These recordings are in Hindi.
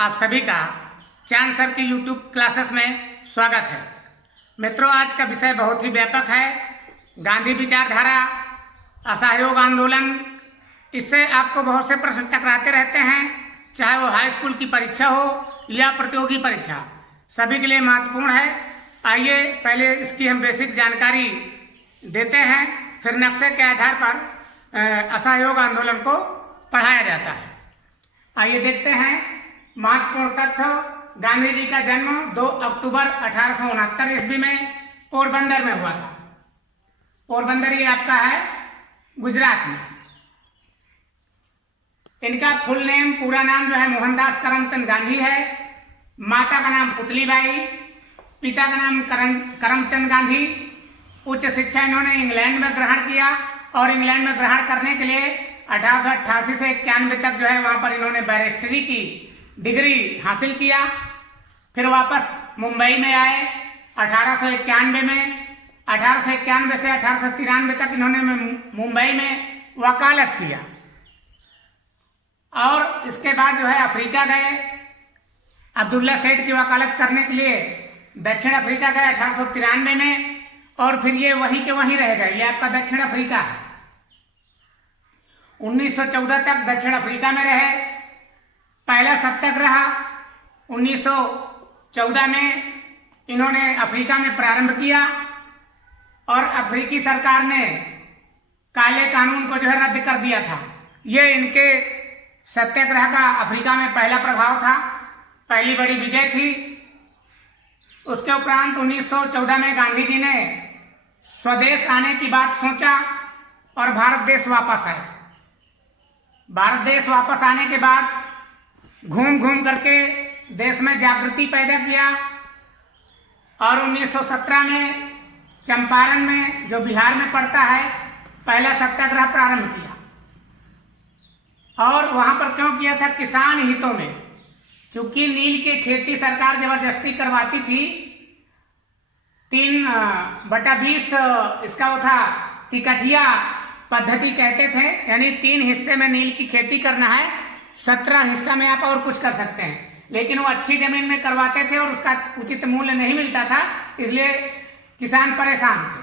आप सभी का चांद सर की यूट्यूब क्लासेस में स्वागत है। मित्रों, आज का विषय बहुत ही व्यापक है। गांधी विचारधारा, असहयोग आंदोलन। इससे आपको बहुत से प्रश्न टकराते रहते हैं, चाहे वो हाई स्कूल की परीक्षा हो या प्रतियोगी परीक्षा, सभी के लिए महत्वपूर्ण है। आइए पहले इसकी हम बेसिक जानकारी देते हैं, फिर नक्शे के आधार पर असहयोग आंदोलन को पढ़ाया जाता है। आइए देखते हैं महत्वपूर्ण तथ्य। गांधी जी का जन्म 2 अक्टूबर 1869 ईस्वी में पोरबंदर में हुआ था। पोरबंदर ये आपका है गुजरात में। इनका फुल नेम, पूरा नाम जो है मोहनदास करमचंद गांधी है। माता का नाम पुतलीबाई, पिता का नाम करमचंद गांधी। उच्च शिक्षा इन्होंने इंग्लैंड में ग्रहण किया और इंग्लैंड में ग्रहण करने के लिए 1888 से 91 तक जो है वहां पर इन्होंने बैरिस्टरी की डिग्री हासिल किया। फिर वापस मुंबई में आए 1891 में। 1891 से 1893 तक इन्होंने मुंबई में वकालत किया और इसके बाद जो है अफ्रीका गए। अब्दुल्ला सेठ की वकालत करने के लिए दक्षिण अफ्रीका गए 1893 में और फिर ये वहीं के वहीं रह गए। ये आपका दक्षिण अफ्रीका है। 1914 तक दक्षिण अफ्रीका में रहे। पहला सत्याग्रह 1914 में इन्होंने अफ्रीका में प्रारंभ किया और अफ्रीकी सरकार ने काले कानून को जो है रद्द कर दिया था। ये इनके सत्याग्रह का अफ्रीका में पहला प्रभाव था, पहली बड़ी विजय थी। उसके उपरांत 1914 में गांधी जी ने स्वदेश आने की बात सोचा और भारत देश वापस आए। भारत देश वापस आने के बाद घूम घूम करके देश में जागृति पैदा किया और 1917 में चंपारण में, जो बिहार में पड़ता है, पहला सत्याग्रह प्रारंभ किया। और वहां पर क्यों किया था? किसान हितों में। चूंकि नील की खेती सरकार जबरदस्ती करवाती थी। 3/20 इसका वो था, तिकठिया पद्धति कहते थे, यानी 3 हिस्से में नील की खेती करना है, 17 हिस्सा में आप और कुछ कर सकते हैं। लेकिन वो अच्छी जमीन में करवाते थे और उसका उचित मूल्य नहीं मिलता था, इसलिए किसान परेशान थे।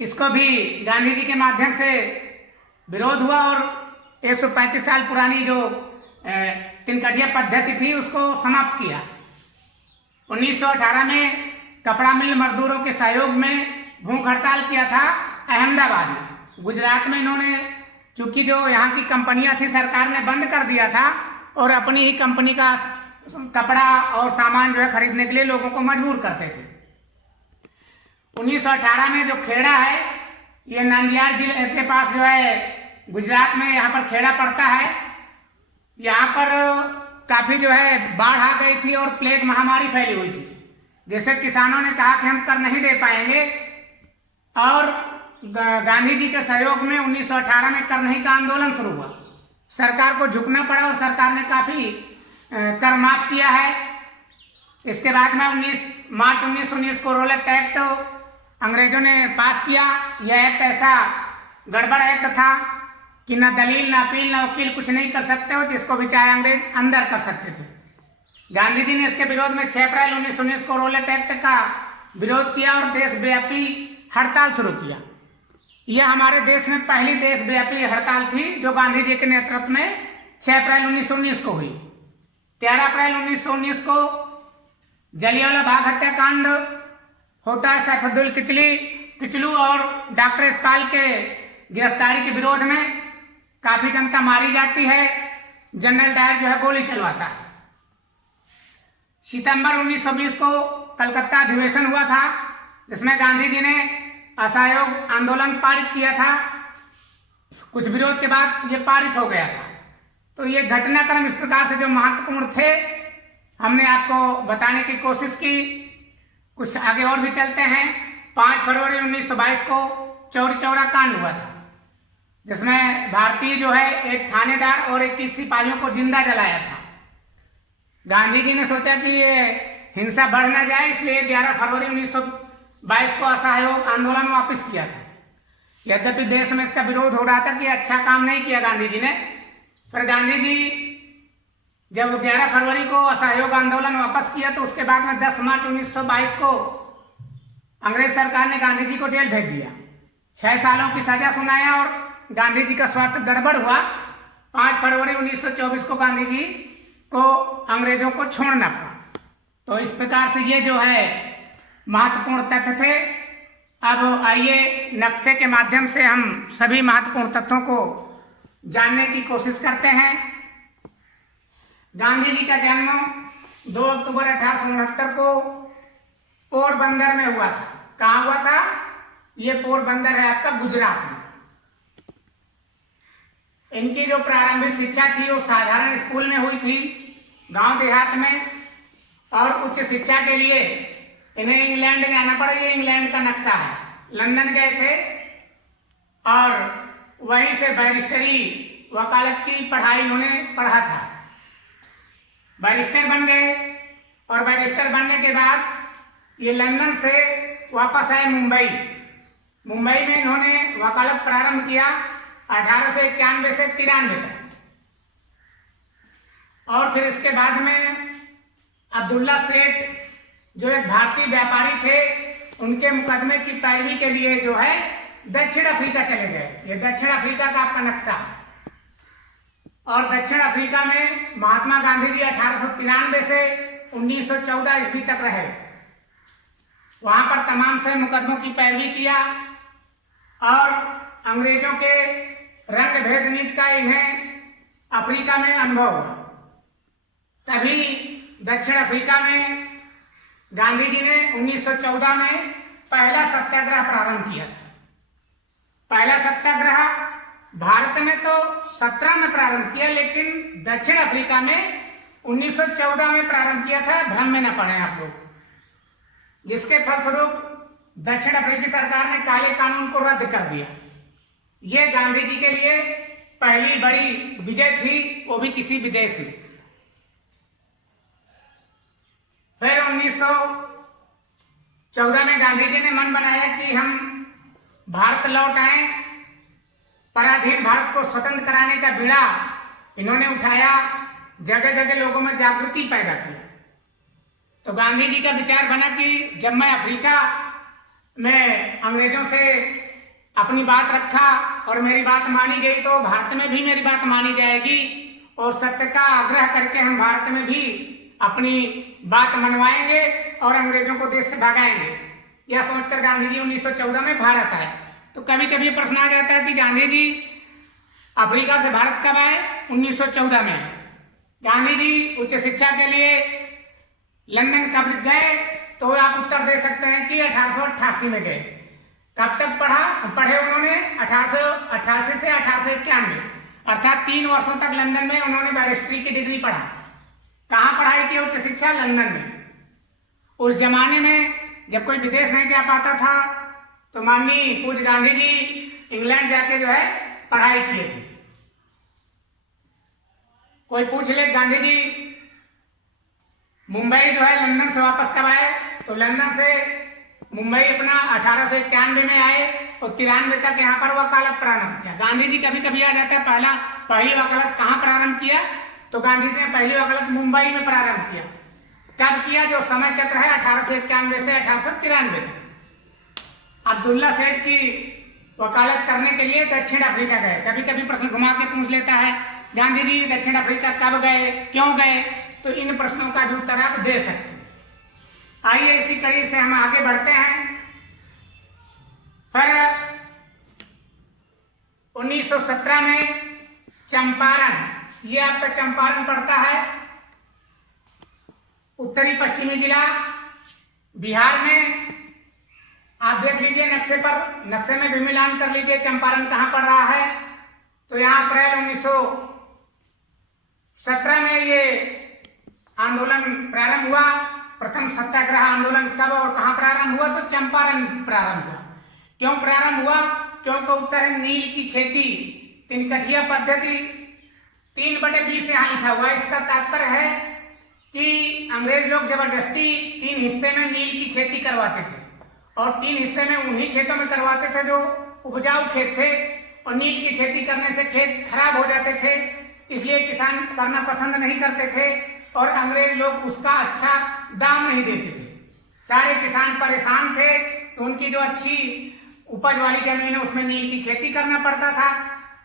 इसको भी गांधी जी के माध्यम से विरोध हुआ और 135 साल पुरानी जो 3 पद्धति थी उसको समाप्त किया। 1918 में कपड़ा मिल मजदूरों के सहयोग में भूख हड़ताल किया था अहमदाबाद में। गुजरात में इन्होंने, चूंकि जो यहाँ की कंपनियां थी सरकार ने बंद कर दिया था और अपनी ही कंपनी का कपड़ा और सामान जो है खरीदने के लिए लोगों को मजबूर करते थे। 1918 में जो खेड़ा है, ये नंदियाल जिले के पास जो है गुजरात में, यहाँ पर खेड़ा पड़ता है। यहाँ पर काफी जो है बाढ़ आ गई थी और प्लेग महामारी फैली हुई थी, जिससे किसानों ने कहा कि हम कर नहीं दे पाएंगे और गांधी जी के सहयोग में 1918 में कर नहीं का आंदोलन शुरू हुआ। सरकार को झुकना पड़ा और सरकार ने काफी कर माफ किया है। इसके बाद में मार्च 1919 को रोलेट एक्ट अंग्रेजों ने पास किया। यह एक्ट ऐसा गड़बड़ एक्ट था कि न दलील, न अपील, न वकील कुछ नहीं कर सकते हो, जिसको भी चाहे अंग्रेज अंदर कर सकते थे। गांधी जी ने इसके विरोध में 6 अप्रैल 1919 को रोलेट एक्ट का विरोध किया और देशव्यापी हड़ताल शुरू किया। यह हमारे देश में पहली देशव्यापी हड़ताल थी जो गांधी जी के नेतृत्व में 6 अप्रैल 1919 को हुई। 13 अप्रैल 1919 को जलियांवाला बाग हत्याकांड होता है। सैफुद्दीन किचलू और डॉक्टर यशपाल के गिरफ्तारी के विरोध में काफी जनता मारी जाती है। जनरल डायर जो है गोली चलवाता है। सितंबर 1920 को कलकत्ता अधिवेशन हुआ था, जिसमें गांधी जी ने असहयोग आंदोलन पारित किया था। कुछ विरोध के बाद ये पारित हो गया था। तो ये घटनाक्रम इस प्रकार से जो महत्वपूर्ण थे, हमने आपको बताने की कोशिश की। कुछ आगे और भी चलते हैं। 5 फरवरी 1922 को चौरी चौरा कांड हुआ था, जिसमें भारतीय जो है एक थानेदार और 21 सिपाहियों को जिंदा जलाया था। गांधी जी ने सोचा कि ये हिंसा बढ़ न जाए, इसलिए 11 फरवरी 1922 को असहयोग आंदोलन वापस किया था। यद्यपि देश में इसका विरोध हो रहा था कि अच्छा काम नहीं किया गांधी जी ने, पर गांधी जी जब 11 फरवरी को असहयोग आंदोलन वापस किया तो उसके बाद में 10 मार्च 1922 को अंग्रेज सरकार ने गांधी जी को जेल भेज दिया। 6 सालों की सजा सुनाया और गांधी जी का स्वास्थ्य गड़बड़ हुआ। 5 फरवरी 1924 को गांधी जी को अंग्रेजों को छोड़ना पड़ा। तो इस प्रकार से ये जो है महत्वपूर्ण तथ्य थे। अब आइए नक्शे के माध्यम से हम सभी महत्वपूर्ण तथ्यों को जानने की कोशिश करते हैं। गांधी जी का जन्म 2 अक्टूबर 1869 को पोरबंदर में हुआ था। कहाँ हुआ था? ये पोरबंदर है आपका गुजरात में। इनकी जो प्रारंभिक शिक्षा थी वो साधारण स्कूल में हुई थी गांव देहात में, और उच्च शिक्षा के लिए इन्हें इंग्लैंड जाना पड़ा। ये इंग्लैंड का नक्शा है। लंदन गए थे और वहीं से बैरिस्टरी वकालत की पढ़ाई इन्होंने पढ़ा था। बैरिस्टर बन गए और बैरिस्टर बनने के बाद ये लंदन से वापस आए मुंबई। मुंबई में इन्होंने वकालत प्रारंभ किया 1891 से 93 तक। और फिर इसके बाद में अब्दुल्ला सेठ जो एक भारतीय व्यापारी थे, उनके मुकदमे की पैरवी के लिए जो है दक्षिण अफ्रीका चले गए। ये दक्षिण अफ्रीका का आपका नक्शा है। और दक्षिण अफ्रीका में महात्मा गांधी जी 1893 से 1914 ईस्वी तक रहे। वहां पर तमाम से मुकदमों की पैरवी किया और अंग्रेजों के रंग भेद नीति का इन्हें अफ्रीका में अनुभव हुआ। तभी दक्षिण अफ्रीका में गांधी जी ने 1914 में पहला सत्याग्रह प्रारंभ किया था। पहला सत्याग्रह भारत में तो 17 में प्रारंभ किया, लेकिन दक्षिण अफ्रीका में 1914 में प्रारंभ किया था। भ्रम में न पड़े आप लोग। जिसके फलस्वरूप दक्षिण अफ्रीकी सरकार ने काले कानून को रद्द कर दिया। ये गांधी जी के लिए पहली बड़ी विजय थी, वो भी किसी विदेश में। फिर 1914 में गांधी जी ने मन बनाया कि हम भारत लौट आए। पराधीन भारत को स्वतंत्र कराने का बीड़ा इन्होंने उठाया। जगह जगह लोगों में जागृति पैदा किया। तो गांधी जी का विचार बना कि जब मैं अफ्रीका में अंग्रेजों से अपनी बात रखा और मेरी बात मानी गई, तो भारत में भी मेरी बात मानी जाएगी और सत्य का आग्रह करके हम भारत में भी अपनी बात मनवाएंगे और अंग्रेजों को देश से भगाएंगे। यह सोचकर गांधी जी 1914 में भारत आए। तो कभी कभी प्रश्न आ जाता है कि गांधी जी अफ्रीका से भारत कब आए? 1914 में आए। गांधी जी उच्च शिक्षा के लिए लंदन कब गए? तो आप उत्तर दे सकते हैं कि 1888 में गए। कब तक पढ़े उन्होंने? 1888 से 1891, अर्थात 3 वर्षों तक लंदन में उन्होंने बैरिस्ट्री की डिग्री पढ़ा। कहाँ पढ़ाई की उच्च शिक्षा? लंदन में। उस जमाने में जब कोई विदेश नहीं जा पाता था तो माननीय पूज्य गांधी जी इंग्लैंड जाके जो है पढ़ाई किए थे। कोई पूछ ले गांधी जी मुंबई जो है लंदन से वापस कब आए? तो लंदन से मुंबई अपना 1891 में आए और 93 तक यहाँ पर वकालत प्रारंभ किया। गांधी जी कभी कभी आ जाता है पहली वकालत कहाँ प्रारंभ किया? तो गांधी जी ने पहली वकालत मुंबई में प्रारंभ किया। कब किया? जो समय चक्र है 1891 से 1893 तक। अब्दुल्ला सेठ की वकालत करने के लिए दक्षिण अफ्रीका गए। कभी कभी प्रश्न घुमा के पूछ लेता है गांधी जी दक्षिण अफ्रीका कब गए, क्यों गए? तो इन प्रश्नों का भी उत्तर आप दे सकते हैं। आइए इसी कड़ी से हम आगे बढ़ते हैं। फिर 1917 में चंपारण, ये आपका चंपारण पड़ता है उत्तरी पश्चिमी जिला बिहार में। आप देख लीजिए नक्शे पर, नक्शे में भी मिलान कर लीजिए चंपारण कहाँ पड़ रहा है। तो यहाँ अप्रैल 1917 में ये आंदोलन प्रारंभ हुआ। प्रथम सत्याग्रह आंदोलन कब और कहाँ प्रारंभ हुआ? तो चंपारण प्रारंभ हुआ। क्यों प्रारंभ हुआ? क्योंकि उत्तर है नील की खेती, तिनकठिया पद्धति 3/20 यहाँ लिखा हुआ है। इसका तात्पर्य है कि अंग्रेज लोग जबरदस्ती 3 हिस्से में नील की खेती करवाते थे और 3 हिस्से में उन्हीं खेतों में करवाते थे जो उपजाऊ खेत थे। और नील की खेती करने से खेत खराब हो जाते थे इसलिए किसान करना पसंद नहीं करते थे और अंग्रेज लोग उसका अच्छा दाम नहीं देते थे। सारे किसान परेशान थे तो उनकी जो अच्छी उपज वाली जमीन है उसमें नील की खेती करना पड़ता था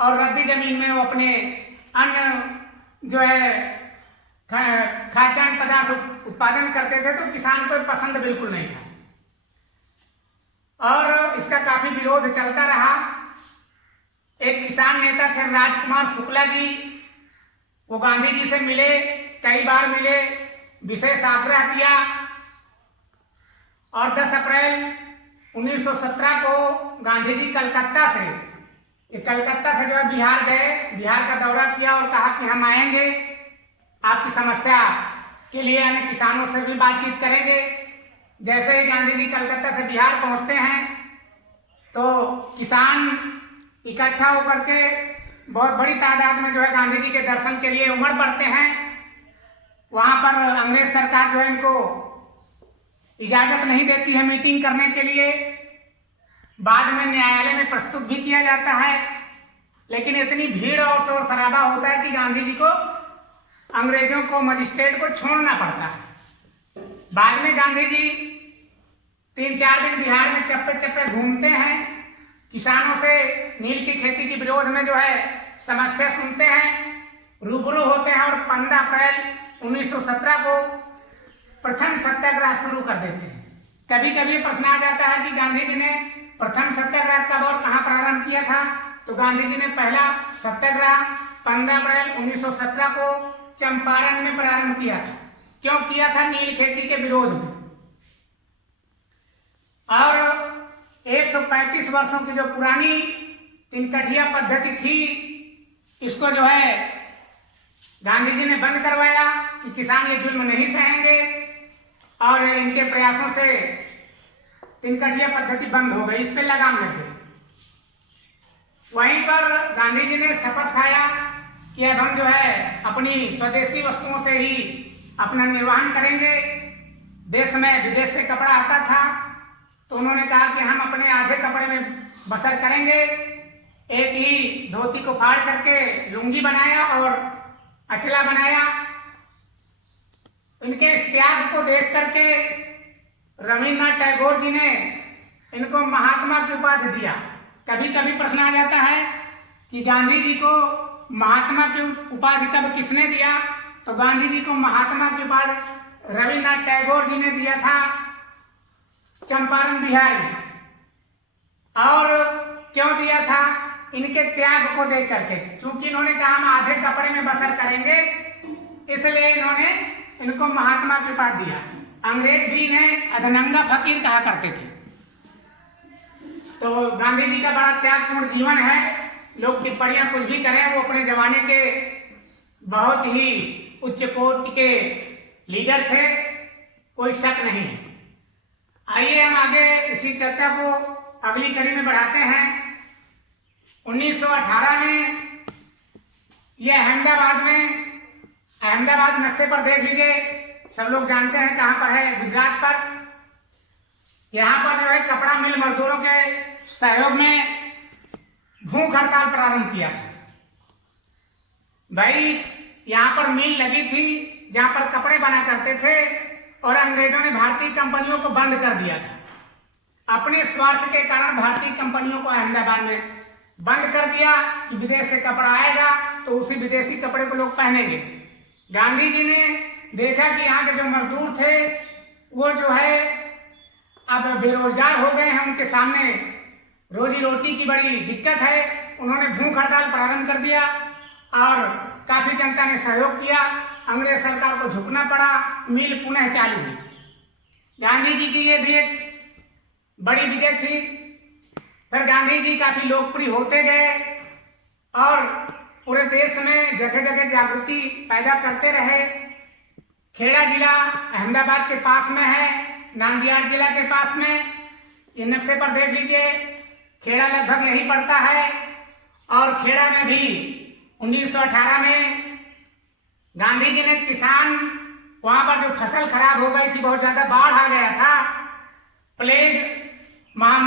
और रद्दी जमीन में वो अपने अन्य जो है खाद्यान्न पदार्थ उत्पादन करते थे, तो किसान को पसंद बिल्कुल नहीं था और इसका काफी विरोध चलता रहा। एक किसान नेता थे राजकुमार शुक्ला जी, वो गांधी जी से मिले, कई बार मिले, विशेष आग्रह किया और 10 अप्रैल 1917 को गांधी जी कलकत्ता से जो है बिहार गए, बिहार का दौरा किया और कहा कि हम आएंगे, आपकी समस्या के लिए यानी किसानों से भी बातचीत करेंगे। जैसे ही गांधी जी कलकत्ता से बिहार पहुंचते हैं तो किसान इकट्ठा होकर के बहुत बड़ी तादाद में जो है गांधी जी के दर्शन के लिए उमड़ पड़ते हैं। वहां पर अंग्रेज सरकार जो है इनको इजाजत नहीं देती है मीटिंग करने के लिए। बाद में न्यायालय में प्रस्तुत भी किया जाता है, लेकिन इतनी भीड़ और शोर शराबा होता है कि गांधी जी को अंग्रेजों को मजिस्ट्रेट को छोड़ना पड़ता है। बाद में गांधी जी 3-4 दिन बिहार में चप्पे चप्पे घूमते हैं, किसानों से नील की खेती के विरोध में जो है समस्या सुनते हैं, रूबरू होते हैं और 15 अप्रैल 1917 को प्रथम सत्याग्रह शुरू कर देते हैं। कभी कभी प्रश्न आ जाता है कि गांधी जी ने प्रथम सत्याग्रह कब और कहां प्रारंभ किया था, तो गांधी जी ने पहला सत्याग्रह 15 अप्रैल 1917 को चंपारण में प्रारंभ किया था। क्यों किया था? नील खेती के विरोध में। और 135 वर्षों की जो पुरानी तिनकठिया पद्धति थी, इसको जो है गांधी जी ने बंद करवाया कि किसान ये जुल्म नहीं सहेंगे और इनके प्रयासों से तिनकठिया पद्धति बंद हो गई, इस पे लगाम लग गई। वहीं पर गांधी जी ने शपथ खाया कि अब हम जो है अपनी स्वदेशी वस्तुओं से ही अपना निर्वहन करेंगे। देश में विदेश से कपड़ा आता था तो उन्होंने कहा कि हम अपने आधे कपड़े में बसर करेंगे। एक ही धोती को फाड़ करके लुंगी बनाया और अचला बनाया। इनके इस त्याग को देख करके रविन्द्रनाथ टैगोर जी ने इनको महात्मा की उपाधि दिया। कभी कभी प्रश्न आ जाता है कि गांधी जी को महात्मा की उपाधि कब किसने दिया, तो गांधी जी को महात्मा की उपाधि रविन्द्रनाथ टैगोर जी ने दिया था चंपारण बिहार में। और क्यों दिया था? इनके त्याग को देख करके, क्योंकि इन्होंने कहा हम आधे कपड़े में बसर करेंगे, इसलिए इन्होंने इनको महात्मा की उपाधि दिया। अंग्रेज भी इन्हें अधनंगा फकीर कहा करते थे। तो गांधी जी का बड़ा त्यागपूर्ण जीवन है। लोग टिप्पणियां कुछ भी करें, वो अपने जमाने के बहुत ही उच्च कोटि के लीडर थे, कोई शक नहीं है। आइए हम आगे इसी चर्चा को अगली कड़ी में बढ़ाते हैं। 1918 में यह अहमदाबाद नक्शे पर देख लीजिए, सब लोग जानते हैं कहां पर है, गुजरात पर। यहाँ पर जो है कपड़ा मिल मजदूरों के सहयोग में भूख हड़ताल प्रारंभ किया था। भाई यहाँ पर मिल लगी थी जहां पर कपड़े बना करते थे और अंग्रेजों ने भारतीय कंपनियों को बंद कर दिया था। अपने स्वार्थ के कारण भारतीय कंपनियों को अहमदाबाद में बंद कर दिया कि विदेश से कपड़ा आएगा तो उसी विदेशी कपड़े को लोग पहनेंगे। गांधी जी ने देखा कि यहाँ के जो मजदूर थे वो जो है अब बेरोजगार हो गए हैं, उनके सामने रोजी रोटी की बड़ी दिक्कत है। उन्होंने भूख हड़ताल प्रारंभ कर दिया और काफी जनता ने सहयोग किया। अंग्रेज सरकार को झुकना पड़ा, मिल पुनः चालू हुई। गांधी जी की ये भी एक बड़ी विजय थी। फिर गांधी जी काफी लोकप्रिय होते गए और पूरे देश में जगह जगह जागृति पैदा करते रहे। खेड़ा जिला अहमदाबाद के पास में है, नांदियाल जिला के पास में। ये नक्शे पर देख लीजिए, खेड़ा लगभग यहीं पड़ता है। और खेड़ा में भी 1918 में गांधी जी ने किसान, वहां पर जो फसल खराब हो गई थी, बहुत ज्यादा बाढ़ आ गया था, प्लेग महामारी